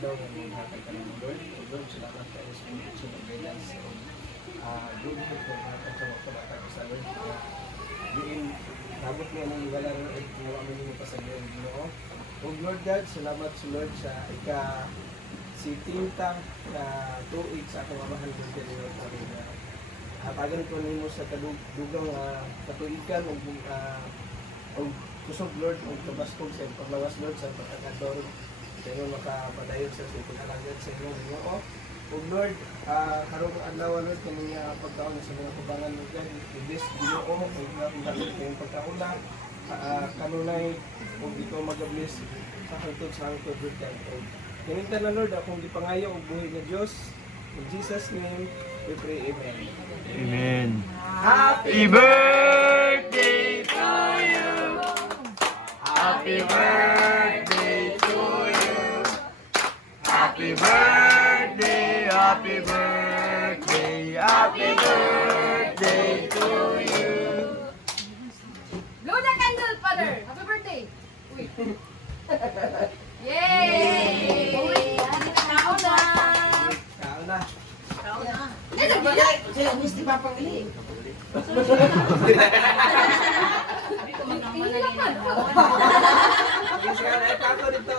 daw ng mga hatag ka ng Lord. O Lord, salamat kayo sa mga sunod guidance. Good health ng hatag sa mga kabatag sa Lord. Diin, nabot niya ng wala rin at ginawa mo niyo pa sa iyo, Ginoo. O Lord God, salamat sa Lord sa si Tintang na tuig sa akong amahal ng Lord. Hatagan ko nimo sa kadugang katuigan o kusog Lord o kabaskog sa paglawas Lord sa pagkakador sa inyo makapadayon sa pagkakalagat sa inyo Ginoo. O Lord, karong adlaw Lord kanang pagkaon sa mga kubangan Lord God, i-bless Ginoo o dagit kayong pagkaula kanunay o dito mag-bless sa hangtod Lord God. Kininta na Lord akong gipangayo og buhay nga Dios. In Jesus name we pray, amen. Amen. Happy birthday to you. Happy birthday to you. Happy birthday, happy birthday, happy birthday to you. Blow the candle, Father! Happy birthday! Uy! Yay! Uy! Kao na! Kao na. Kao na! Eh, nagbigay! Sila, gusto papangali. Hindi naman. Sige, sige, ay, kako dito.